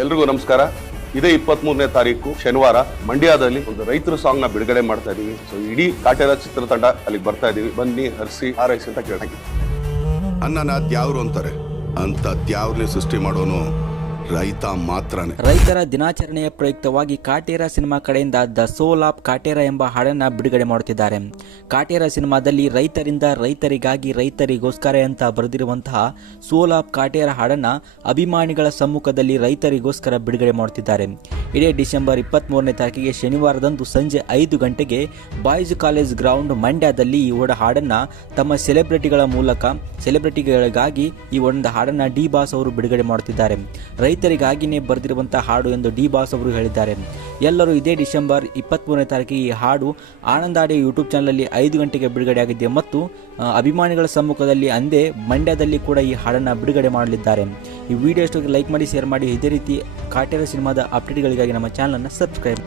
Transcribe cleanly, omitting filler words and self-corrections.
ಎಲ್ರಿಗೂ ನಮಸ್ಕಾರ. ಇದೇ 23ನೇ ತಾರೀಕು ಶನಿವಾರ ಮಂಡ್ಯದಲ್ಲಿ ಒಂದು ರೈತರ ಸಾಂಗ್ ನ ಬಿಡುಗಡೆ ಮಾಡ್ತಾ ಇದೀವಿ. ಸೊ ಇಡೀ ಕಾಟೇರ ಚಿತ್ರತಂಡ ಅಲ್ಲಿಗೆ ಬರ್ತಾ ಇದೀವಿ. ಬನ್ನಿ, ಹರಿಸಿ ಹಾರೈಸಿ ಅಂತ ಕೇಳಾಗಿ. ಅನ್ನನ ದ್ಯಾವ್ರು ಅಂತಾರೆ, ಅಂತ ದ್ಯಾವ್ರನ್ನೇ ಸೃಷ್ಟಿ ಮಾಡೋನು ರೈತ ಮಾತ್ರನೇ. ರೈತರ ದಿನಾಚರಣೆಯ ಪ್ರಯುಕ್ತವಾಗಿ ಕಾಟೇರ ಸಿನಿಮಾ ಕಡೆಯಿಂದ ದ ಸೋಲ್ ಆಫ್ ಕಾಟೇರ ಎಂಬ ಹಾಡನ್ನ ಬಿಡುಗಡೆ ಮಾಡುತ್ತಿದ್ದಾರೆ. ಕಾಟೇರ ಸಿನಿಮಾದಲ್ಲಿ ರೈತರಿಂದ ರೈತರಿಗಾಗಿ ರೈತರಿಗೋಸ್ಕರ ಅಂತ ಬರೆದಿರುವಂತಹ ಸೋಲ್ ಆಫ್ ಕಾಟೇರ ಹಾಡನ್ನ ಅಭಿಮಾನಿಗಳ ಸಮ್ಮುಖದಲ್ಲಿ ರೈತರಿಗೋಸ್ಕರ ಬಿಡುಗಡೆ ಮಾಡುತ್ತಿದ್ದಾರೆ. ಇದೇ ಡಿಸೆಂಬರ್ 23ನೇ ತಾರೀಕಿಗೆ ಶನಿವಾರದಂದು ಸಂಜೆ 5 ಗಂಟೆಗೆ ಬಾಯ್ಸ್ ಕಾಲೇಜ್ ಗ್ರೌಂಡ್ ಮಂಡ್ಯದಲ್ಲಿ ಈ ಹಾಡನ್ನ ತಮ್ಮ ಸೆಲೆಬ್ರಿಟಿಗಳಿಗಾಗಿ ಈ ಒಂದು ಹಾಡನ್ನ ಡಿ ಬಾಸ್ ಅವರು ಬಿಡುಗಡೆ ಮಾಡುತ್ತಿದ್ದಾರೆ. ರೈತರಿಗಾಗಿನೇ ಬರೆದಿರುವಂತಹ ಹಾಡು ಎಂದು ಡಿ ಬಾಸ್ ಅವರು ಹೇಳಿದ್ದಾರೆ. ಎಲ್ಲರೂ ಇದೇ ಡಿಸೆಂಬರ್ 23ನೇ ತಾರೀಕಿಗೆ ಈ ಹಾಡು ಆನಂದ ಆಡಿಯೋ ಯೂಟ್ಯೂಬ್ ಚಾನಲಲ್ಲಿ 5 ಗಂಟೆಗೆ ಬಿಡುಗಡೆಯಾಗಿದೆ ಮತ್ತು ಅಭಿಮಾನಿಗಳ ಸಮ್ಮುಖದಲ್ಲಿ ಅಂದೇ ಮಂಡ್ಯದಲ್ಲಿ ಕೂಡ ಈ ಹಾಡನ್ನು ಬಿಡುಗಡೆ ಮಾಡಲಿದ್ದಾರೆ. ಈ ವಿಡಿಯೋ ಇಷ್ಟಕ್ಕೆ ಲೈಕ್ ಮಾಡಿ, ಶೇರ್ ಮಾಡಿ. ಇದೇ ರೀತಿ ಕಾಟೇರ ಸಿನಿಮಾದ ಅಪ್ಡೇಟ್ಗಳಿಗಾಗಿ ನಮ್ಮ ಚಾನಲನ್ನು ಸಬ್ಸ್ಕ್ರೈಬ್